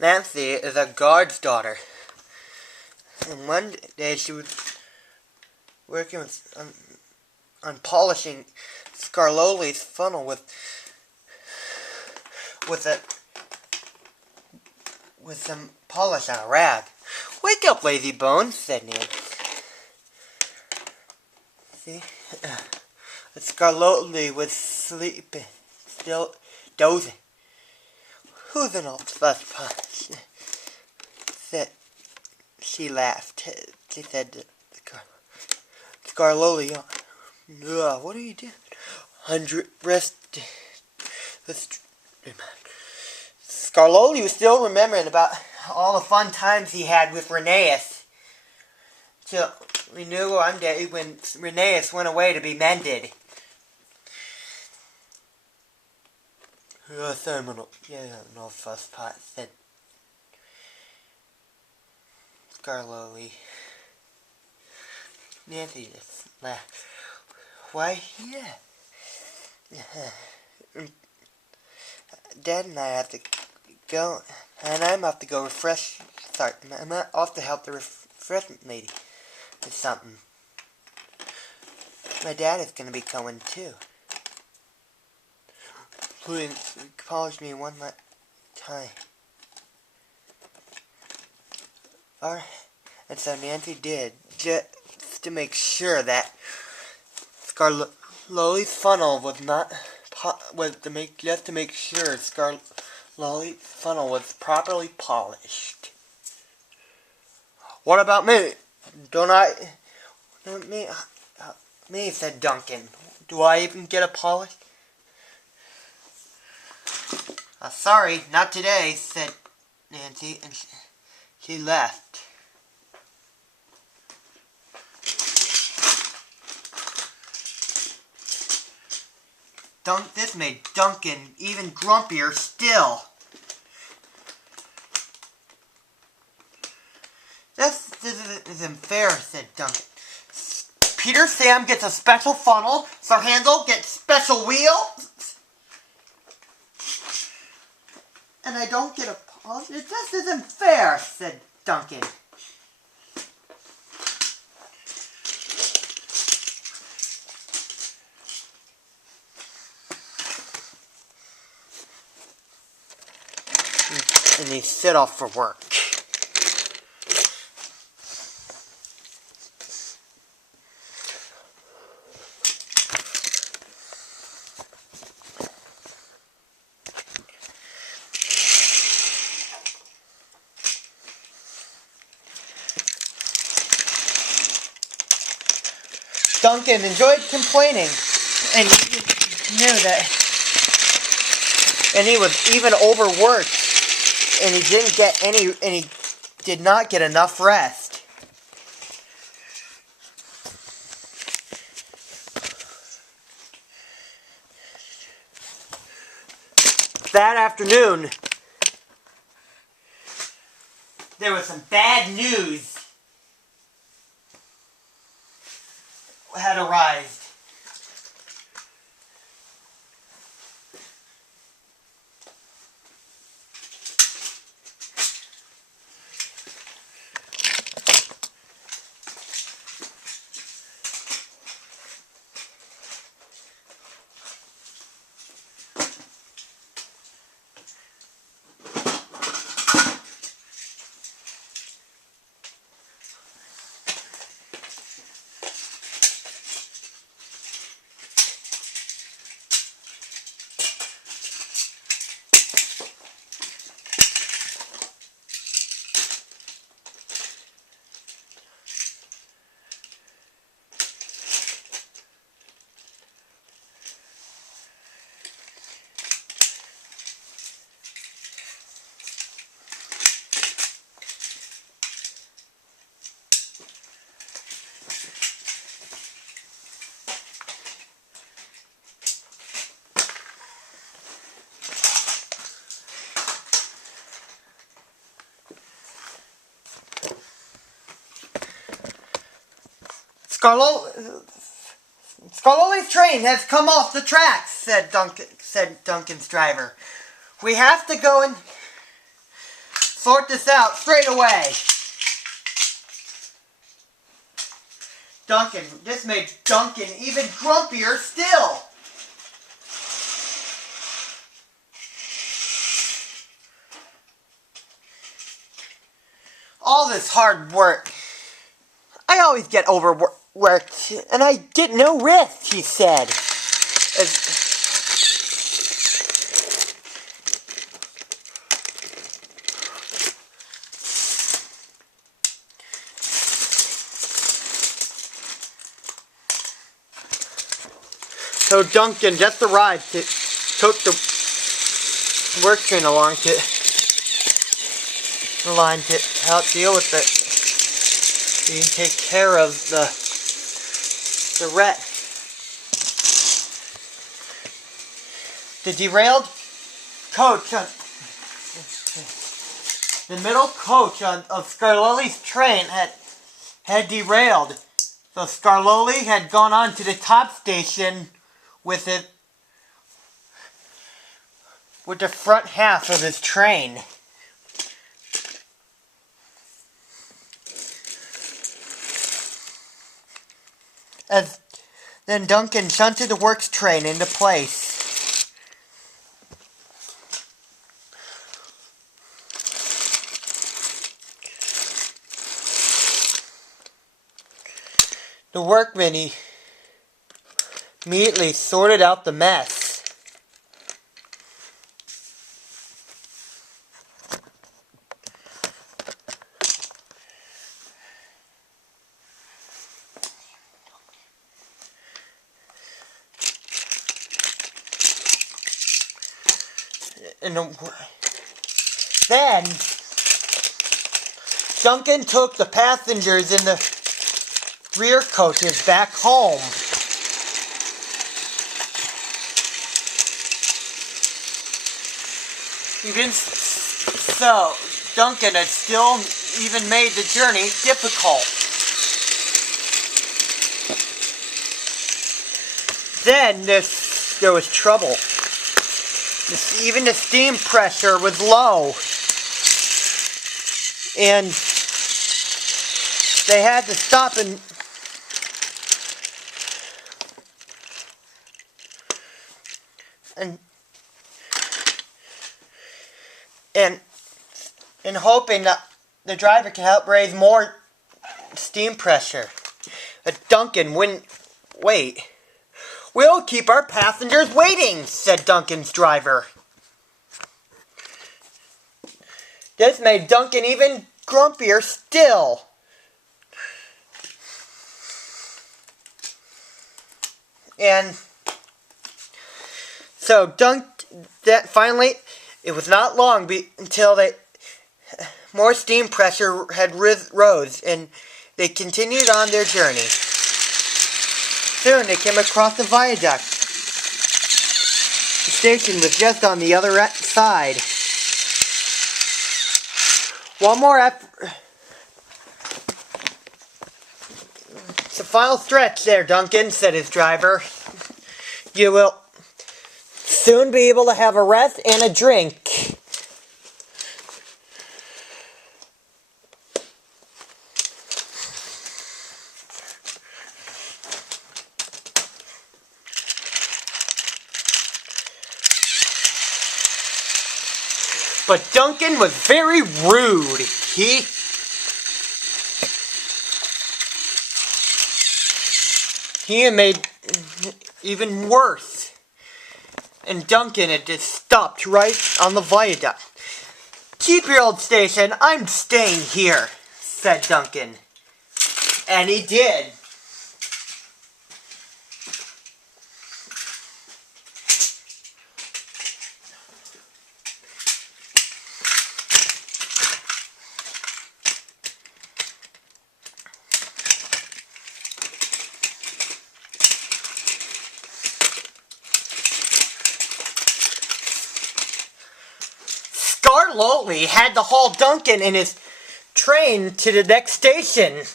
Nancy is a guard's daughter. And one day she was working on polishing Scarloli's funnel with some polish on a rag. "Wake up, lazy bones," said Nancy. See? Scarloli was sleeping, still dozing. "Who's an old fusspot?" She laughed. She said to Scarloli, "What are you doing?" Scarloli was still remembering about all the fun times he had with Rheneas. Till we knew one day when Rheneas went away to be mended. "Yes, I'm an old fusspot," said Scarloli. Nancy just laughed. "Why, yeah. Dad and I have to go, and I'm off to go I'm off to help the refreshment lady with something. My dad is going to be coming too. Please polish me one last time." Alright. And so Nancy did, just to make sure that Scarloli's funnel was not to make sure Scarloli's funnel was properly polished. "What about me? Me," said Duncan. "Do I even get a polish?" "Sorry, not today," said Nancy, and she left. This made Duncan even grumpier still. "This isn't fair," said Duncan. "Peter Sam gets a special funnel, Sir Handel gets special wheel, and I don't get a polish. It just isn't fair," said Duncan. And he set off for work. Duncan enjoyed complaining, and he knew that, and he was even overworked, and he did not get enough rest. That afternoon, there was some bad news had arrived. Scarloli's train has come off the tracks, said Duncan's driver. "We have to go and..." sort this out straight away. Duncan, this made Duncan even grumpier still. All this hard work. I always get overworked, and I get no rest, he said. So Duncan just arrived to took the work train along to the line to help deal with it. He can take care of the wreck. The derailed coach on the middle coach of Scarloli's train had derailed. So Scarloli had gone on to the top station with the front half of his train. As then Duncan shunted the works train into place. The workmen immediately sorted out the mess. And then Duncan took the passengers in the rear coaches back home. Even so, Duncan had still even made the journey difficult. Then there was trouble. Even the steam pressure was low. And they had to stop and hoping that the driver can help raise more steam pressure. But Duncan wouldn't wait. "We'll keep our passengers waiting," said Duncan's driver. This made Duncan even grumpier still. And so finally, it was not long until more steam pressure had rose, and they continued on their journey. Soon they came across the viaduct. The station was just on the other side. One more effort. "It's a final stretch there, Duncan," said his driver. "You will soon be able to have a rest and a drink." But Duncan was very rude. He made even worse. And Duncan had just stopped right on the viaduct. "Keep your old station. I'm staying here," said Duncan. And he did. Scarloli had to haul Duncan and his train to the next station.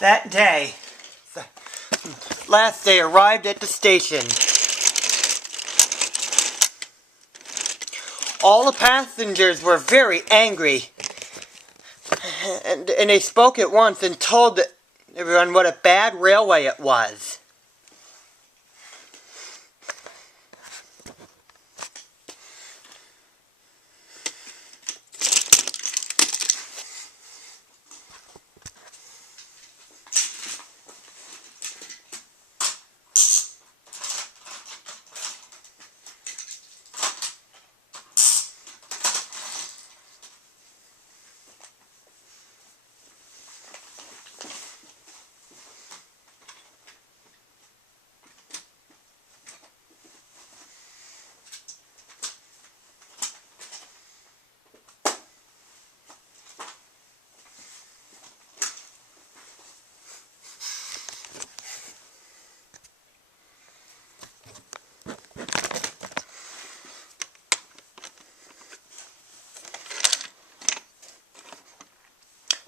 That day, the last day, arrived at the station. All the passengers were very angry, and they spoke at once and told everyone what a bad railway it was.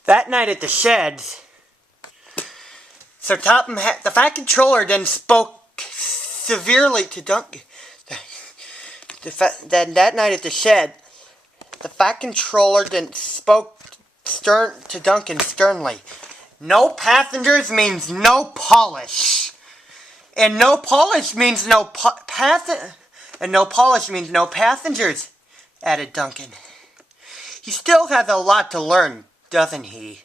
That night at the sheds, Sir Topham, the Fat Controller, then spoke severely to Duncan. Then that night at the shed, the Fat Controller then spoke to Duncan sternly. No passengers means no polish. And no polish means no polish means no passengers, added Duncan. He still has a lot to learn, doesn't he?